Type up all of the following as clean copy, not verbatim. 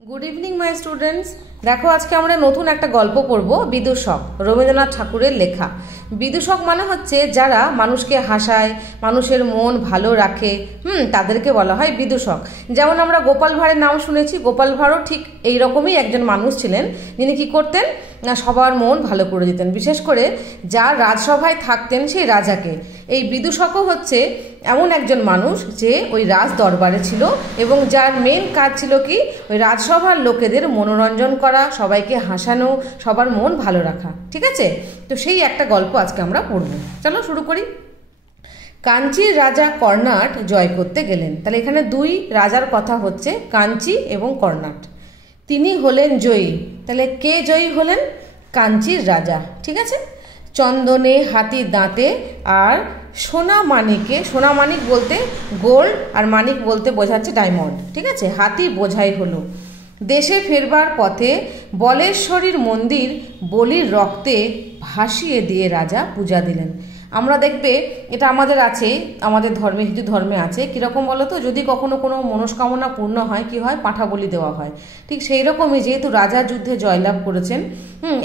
Good evening my students. देखो आज के আমরা নতুন একটা গল্প পড়ব বিদূষক, রবীন্দ্রনাথ ঠাকুরের লেখা। বিদূষক মানে হচ্ছে যারা মানুষকে হাসায়, মানুষের মন ভালো রাখে, তাদেরকে বলা হয় বিদূষক। যেমন আমরা গোপাল ভাঁড়ের নাম শুনেছি, গোপাল ভাঁড়ও ঠিক এই রকমই একজন মানুষ ছিলেন, যিনি কি করতেন না সবার মন ভালো করে দিতেন, বিশেষ করে যার রাজসভায় থাকতেন সেই রাজাকে। এই বিদূষকও হচ্ছে এমন একজন মানুষ যে ওই রাজ দরবারে ছিল এবং যার মেন কাজ ছিল কি ওই রাজসভার লোকেদের মনোরঞ্জন করা, সবাইকে হাসানো, সবার মন ভালো রাখা। ঠিক আছে, তো সেই একটা গল্প আজকে আমরা পড়ব। চলো শুরু করি। কাঞ্চির রাজা কর্ণাট জয় করতে গেলেন। তাহলে এখানে দুই রাজার কথা হচ্ছে, কাঞ্চি এবং কর্ণাট। তিনি হলেন জয়ী। তাহলে কে জয়ী হলেন? কাঞ্চির রাজা। ঠিক আছে, চন্দনে, হাতির দাঁতে আর সোনা মানিকে, সোনা মানিক বলতে গোল্ড আর মানিক বলতে বোঝাচ্ছে ডায়মন্ড। ঠিক আছে, হাতি বোঝাই হলো। দেশে ফেরবার পথে বলেশ্বরীর মন্দির বলির রক্তে ভাসিয়ে দিয়ে রাজা পূজা দিলেন। আমরা দেখবে এটা আমাদের আছে, আমাদের ধর্মে, হিন্দু ধর্মে আছে। কীরকম বলো তো, যদি কখনো কোনো মনস্কামনা পূর্ণ হয় কি হয়, পাঁঠা বলি দেওয়া হয়। ঠিক সেই রকমই যেহেতু রাজা যুদ্ধে জয়লাভ করেছেন,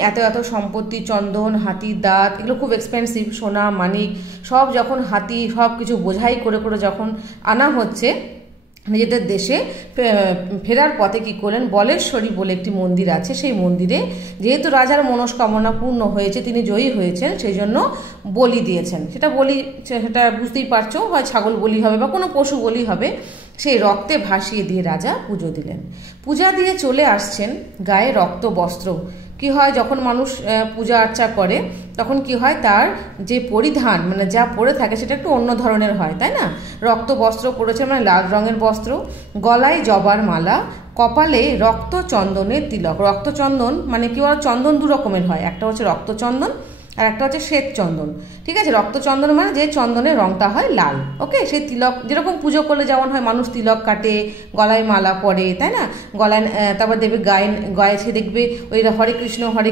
এত এত সম্পত্তি, চন্দন, হাতির দাঁত, এগুলো খুব এক্সপেন্সিভ, সোনা মানিক সব যখন হাতি সব কিছু বোঝাই করে করে যখন আনা হচ্ছে নিজেদের দেশে, ফেরার পথে কি করলেন, বলেশ্বরী বলে একটি মন্দির আছে, সেই মন্দিরে যেহেতু রাজার মনস্কামনা পূর্ণ হয়েছে, তিনি জয়ী হয়েছেন, সেই জন্য বলি দিয়েছেন। সেটা বলি, সেটা বুঝতেই পারছো, হয় ছাগল বলি হবে বা কোনো পশু বলি হবে। সেই রক্তে ভাসিয়ে দিয়ে রাজা পুজো দিলেন। পূজা দিয়ে চলে আসছেন, গায়ে রক্ত বস্ত্র। কি হয়, যখন মানুষ পূজা আর্চা করে তখন কি হয়, তার যে পরিধান মানে যা পরে থাকে সেটা একটু অন্য ধরনের হয়, তাই না? রক্ত বস্ত্র পরেছে মানে লাল রঙের বস্ত্র, গলায় জবার মালা, কপালে রক্ত চন্দনের তিলক। রক্তচন্দন মানে কি বলো, চন্দন দু রকমের হয়, একটা হচ্ছে রক্তচন্দন আর একটা হচ্ছে শ্বেত চন্দন। ঠিক আছে, রক্তচন্দন মানে যে চন্দনের রংটা হয় লাল। ওকে, সেই তিলক যেরকম পুজো করলে যেমন হয়, মানুষ তিলক কাটে, গলায় মালা পরে, তাই না? গলায় তারপর দেখবে গায়ে সে দেখবে ওই হরে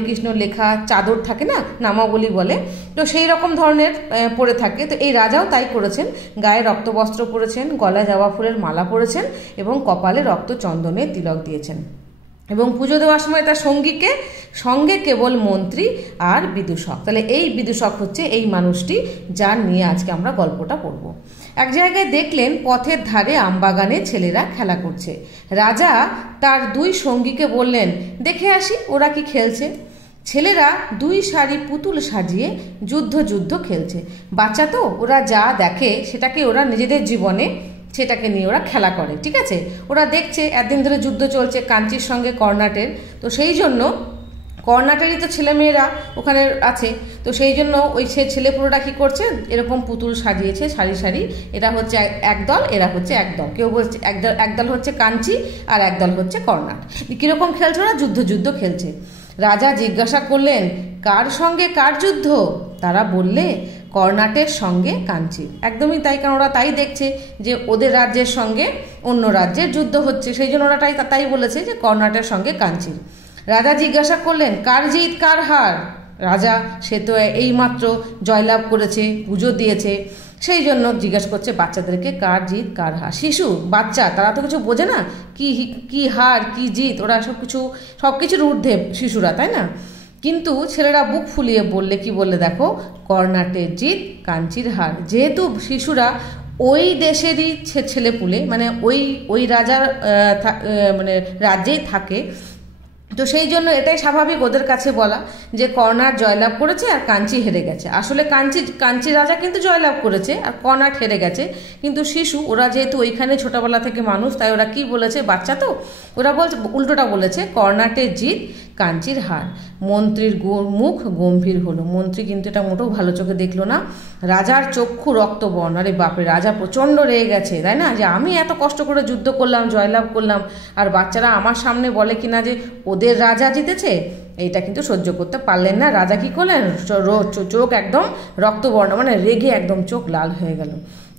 কৃষ্ণ লেখা চাদর থাকে না, নামাবলী বলে, তো সেই রকম ধরনের পরে থাকে। তো এই রাজাও তাই করেছেন, গায়ে রক্তবস্ত্র পরেছেন, গলায় জবা ফুলের মালা পরেছেন এবং কপালে রক্ত চন্দনের তিলক দিয়েছেন। এবং পুজো দেওয়ার সময় তার সঙ্গে কেবল মন্ত্রী আর বিদূষক। তাহলে এই বিদূষক হচ্ছে এই মানুষটি যার নিয়ে আজকে আমরা গল্পটা পড়ব। এক জায়গায় দেখলেন পথের ধারে আমবাগানে ছেলেরা খেলা করছে। রাজা তার দুই সঙ্গীকে বললেন, দেখে আসি ওরা কি খেলছে। ছেলেরা দুই সারি পুতুল সাজিয়ে যুদ্ধ খেলছে। বাচ্চা তো, ওরা যা দেখে সেটাকে ওরা নিজেদের জীবনে সেটাকে নিয়ে ওরা খেলা করে। ঠিক আছে, ওরা দেখছে একদিন ধরে যুদ্ধ চলছে কাঞ্চির সঙ্গে কর্ণাটের, তো সেই জন্য কর্ণাটেরই তো ছেলেমেয়েরা ওখানে আছে, তো সেই জন্য ওই সে ছেলেপুরোটা কী করছে, এরকম পুতুল সাজিয়েছে সারি সারি। এরা হচ্ছে একদল, এরা হচ্ছে একদল। কেউ বলছে একদল হচ্ছে কাঞ্চি আর একদল হচ্ছে কর্ণাট। কীরকম খেলছে ওরা? যুদ্ধ খেলছে। রাজা জিজ্ঞাসা করলেন, কার সঙ্গে কার যুদ্ধ? তারা বললে, কর্ণাটের সঙ্গে কাঞ্চির। একদমই তাই, কারণ ওরা তাই দেখছে যে ওদের রাজ্যের সঙ্গে অন্য রাজ্যের যুদ্ধ হচ্ছে, সেই জন্য ওরা তাই বলেছে যে কর্ণাটের সঙ্গে কাঞ্চির। রাজা জিজ্ঞাসা করলেন, কার জিত কার হার? রাজা সে তো এইমাত্র জয়লাভ করেছে, পুজো দিয়েছে, সেই জন্য জিজ্ঞাসা করছে বাচ্চাদেরকে কার জিত কার হার। শিশু বাচ্চা, তারা তো কিছু বোঝে না, কি হার কি জিত, ওরা সব কিছুর ঊর্ধ্বে শিশুরা, তাই না? কিন্তু ছেলেরা বুক ফুলিয়ে বললে, কি বললে দেখো, কর্ণাটের জিত কাঞ্চির হার। যেহেতু শিশুরা ওই দেশেরই ছেলেপুলে, মানে ওই রাজার মানে রাজ্যেই থাকে, তো সেই জন্য এটাই স্বাভাবিক ওদের কাছে বলা যে কর্ণাট জয়লাভ করেছে আর কাঞ্চি হেরে গেছে। আসলে কাঞ্চি রাজা কিন্তু জয়লাভ করেছে আর কর্ণাট হেরে গেছে, কিন্তু শিশু ওরা যেহেতু ওইখানে ছোটবেলা থেকে মানুষ, তাই ওরা কি বলেছে, বাচ্চা তো, ওরা বলছে উল্টোটা বলেছে, কর্ণাটের জিত কাঞ্চির হার। মন্ত্রীর মুখ গম্ভীর হলো। মন্ত্রী কিন্তু এটা মোটেও ভালো চোখে দেখলো না। রাজার চক্ষু রক্তবর্ণ। আরে বাপরে, রাজা প্রচণ্ড রেগে গেছে, তাই না? যে আমি এত কষ্ট করে যুদ্ধ করলাম, জয়লাভ করলাম, আর বাচ্চারা আমার সামনে বলে কিনা যে ওদের রাজা জিতেছে। এইটা কিন্তু সহ্য করতে পারলেন না। রাজা কি করলেন, চোখ একদম রক্তবর্ণ, মানে রেগে একদম চোখ লাল হয়ে গেল।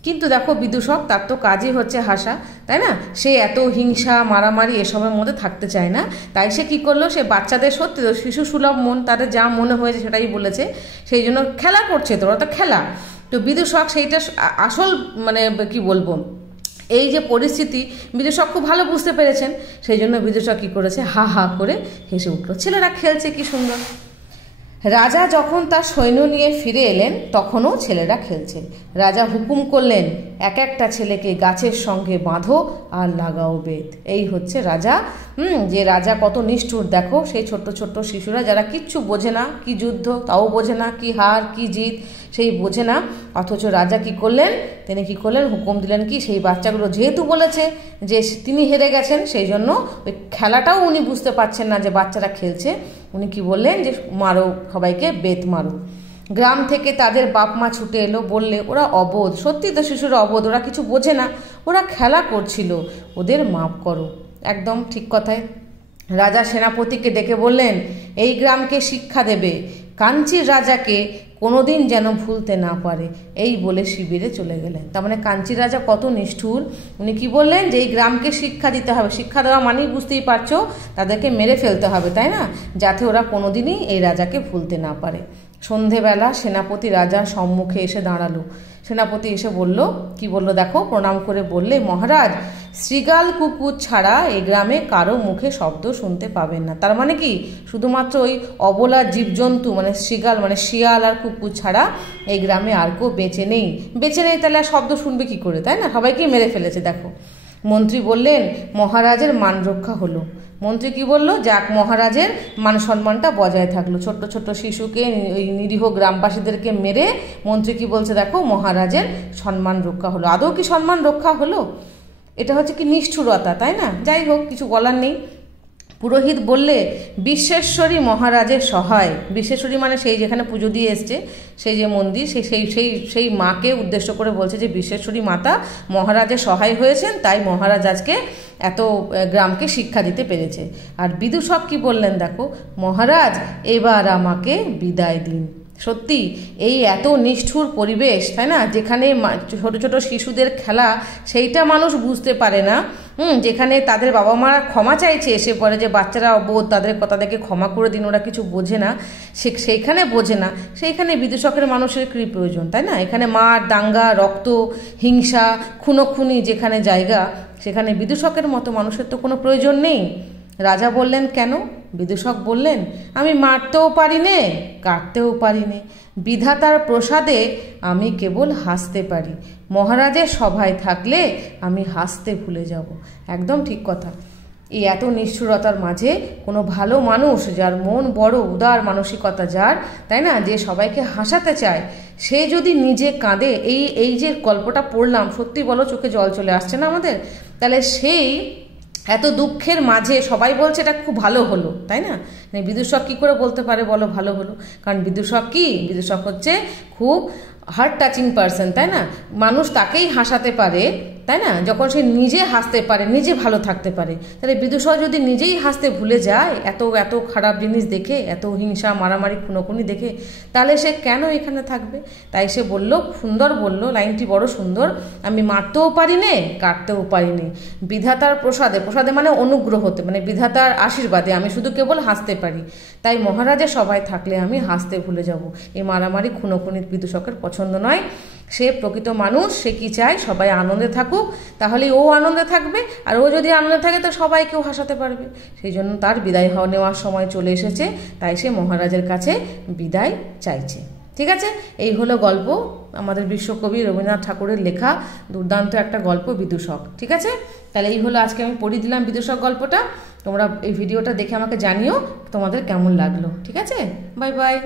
কিন্তু দেখো বিদূষক, তার তো কাজই হচ্ছে হাসা, তাই না? সে এত হিংসা মারামারি এসবের মধ্যে থাকতে চায় না। তাই সে কি করলো, সে বাচ্চাদের, সত্যি তো শিশু সুলভ মন, তাদের যা মনে হয়েছে সেটাই বলেছে, সেই জন্য খেলা করছে, তো ওরা তো খেলা। তো বিদূষক সেইটা আসল মানে কি বলবো, এই যে পরিস্থিতি বিদূষক খুব ভালো বুঝতে পেরেছেন, সেই জন্য বিদূষক কী করেছে, হা হা করে হেসে উঠল। ছেলেরা খেলছে কি সুন্দর। রাজা যখন তার সৈন্য নিয়ে ফিরে এলেন তখনও ছেলেরা খেলছে। রাজা হুকুম করলেন, এক একটা ছেলেকে গাছের সঙ্গে বাঁধো আর লাগাও বেত। এই হচ্ছে রাজা। যে রাজা কত নিষ্ঠুর দেখো। সেই ছোট্ট ছোট্ট শিশুরা যারা কিচ্ছু বোঝে না, কি যুদ্ধ তাও বোঝে না, কি হার কি জিত সেই বোঝে না, অথচ রাজা কি করলেন, তিনি কি করলেন, হুকুম দিলেন কি সেই বাচ্চাগুলো যেহেতু বলেছে যে তিনি হেরে গেছেন, সেই জন্য ওই খেলাটাও উনি বুঝতে পারছেন না যে বাচ্চারা খেলছে, উনি কি বললেন যে মারো, সবাইকে বেত মারো। গ্রাম থেকে তাদের বাপ মা ছুটে এলো, বললে ওরা অবোধ, সত্যি তো শিশুরা অবোধ, ওরা কিছু বোঝে না, ওরা খেলা করছিল, ওদের মাপ করো। একদম ঠিক কথায় রাজা সেনাপতিকে ডেকে বললেন, এই গ্রামকে শিক্ষা দেবে, কাঞ্চির রাজাকে কোনোদিন যেন ভুলতে না পারে। এই বলে শিবিরে চলে গেলেন। তার মানে কাঞ্চির রাজা কত নিষ্ঠুর। উনি কি বললেন যে এই গ্রামকে শিক্ষা দিতে হবে। শিক্ষা দেওয়া মানেই বুঝতেই পারছো তাদেরকে মেরে ফেলতে হবে, তাই না, যাতে ওরা কোনোদিনই এই রাজাকে ভুলতে না পারে। সন্ধেবেলা সেনাপতি রাজার সম্মুখে এসে দাঁড়ালো। সেনাপতি এসে বলল, কি বলল দেখো, প্রণাম করে বললে, মহারাজ, শৃগাল কুকুর ছাড়া এই গ্রামে কারো মুখে শব্দ শুনতে পাবেন না। তার মানে কি, শুধুমাত্র ওই অবলা জীবজন্তু মানে শৃগাল মানে শিয়াল আর কুকুর ছাড়া এই গ্রামে আর কেউ বেঁচে নেই। বেঁচে নেই তাহলে আর শব্দ শুনবে কি করে, তাই না, সবাইকেই মেরে ফেলেছে দেখো। মন্ত্রী বললেন, মহারাজের মান রক্ষা হলো। মন্ত্রী কি বলল, যাক মহারাজের মান সম্মানটা বজায় থাকলো। ছোট্ট ছোট্ট শিশুকে, ওই নিরীহ গ্রামবাসীদেরকে মেরে মন্ত্রী কি বলছে দেখো, মহারাজের সম্মান রক্ষা হলো। আদৌ কি সম্মান রক্ষা হলো? এটা হচ্ছে কি নিষ্ঠুরতা, তাই না। যাই হোক, কিছু বলার নেই। পুরোহিত বললে, বিশ্বেশ্বরী মহারাজের সহায়। বিশ্বেশ্বরী মানে সেই যেখানে পুজো দিয়ে এসছে, সেই যে মন্দির, সেই সেই সেই সেই মাকে উদ্দেশ্য করে বলছে যে বিশ্বেশ্বরী মাতা মহারাজের সহায় হয়েছেন, তাই মহারাজ আজকে এত গ্রামকে শিক্ষা দিতে পেরেছে। আর বিদূষক কি বললেন দেখো, মহারাজ এবার আমাকে বিদায় দিন। সত্যি এই এত নিষ্ঠুর পরিবেশ, তাই না, যেখানে ছোট ছোট শিশুদের খেলা সেইটা মানুষ বুঝতে পারে না, যেখানে তাদের বাবা মারা ক্ষমা চাইছে এসে পরে যে বাচ্চারা অবোধ, তাদেরকে ক্ষমা করে দিন, ওরা কিছু বোঝে না, সেইখানে বোঝে না, সেইখানে বিদূষকের মানুষের কী প্রয়োজন, তাই না। এখানে মার দাঙ্গা, রক্ত, হিংসা, খুনোখুনি যেখানে জায়গা, সেখানে বিদূষকের মতো মানুষের তো কোনো প্রয়োজন নেই। রাজা বললেন, কেন? বিদূষক বললেন, আমি মারতেও পারি নে, কাটতেও পারি নে, বিধাতার প্রসাদে আমি কেবল হাসতে পারি। মহারাজের সভায় থাকলে আমি হাসতে ভুলে যাব। একদম ঠিক কথা। এই এত নিষ্ঠুরতার মাঝে কোনো ভালো মানুষ, যার মন বড় উদার মানসিকতা যার, তাই না, যে সবাইকে হাসাতে চায়, সে যদি নিজে কাঁদে, এই যে গল্পটা পড়লাম, সত্যি বলো চোখে জল চলে আসছে না আমাদের, তাহলে সেই এত দুঃখের মাঝে সবাই বলছে এটা খুব ভালো হলো, তাই না। বিদূষক কী করে বলতে পারে বলো ভালো হলো? কারণ বিদূষক কি, বিদূষক হচ্ছে খুব হার্ট টাচিং পারসন, তাই না। মানুষ তাকেই হাসাতে পারে, তাই না, যখন সে নিজে হাসতে পারে, নিজে ভালো থাকতে পারে। তাহলে বিদূষক যদি নিজেই হাসতে ভুলে যায় এত এত খারাপ জিনিস দেখে, এত হিংসা মারামারি খুনোখুনি দেখে, তাহলে সে কেন এখানে থাকবে? তাই সে বলল, সুন্দর বলল, লাইনটি বড় সুন্দর, আমি মারতেও পারি নে, কাটতেও পারি নে, বিধাতার প্রসাদে, প্রসাদে মানে অনুগ্রহতে, মানে বিধাতার আশীর্বাদে আমি শুধু কেবল হাসতে পারি, তাই মহারাজের সবাই থাকলে আমি হাসতে ভুলে যাব। এই মারামারি খুনোখুনির বিদূষকের পছন্দ নয়। সে প্রকৃত মানুষ, সে কি চায় সবাই আনন্দে থাকুক, তাহলে ও আনন্দে থাকবে, আর ও যদি আনন্দে থাকে তো সবাইকেও হাসাতে পারবে। সেই জন্য তার বিদায় নেওয়ার সময় চলে এসেছে, তাই সে মহারাজের কাছে বিদায় চাইছে। ঠিক আছে, এই হলো গল্প, আমাদের বিশ্বকবি রবীন্দ্রনাথ ঠাকুরের লেখা দুর্দান্ত একটা গল্প, বিদূষক। ঠিক আছে, তাহলে এই হলো আজকে আমি পড়ে দিলাম বিদূষক গল্পটা। তোমরা এই ভিডিওটা দেখে আমাকে জানিও তোমাদের কেমন লাগলো। ঠিক আছে, বাই বাই।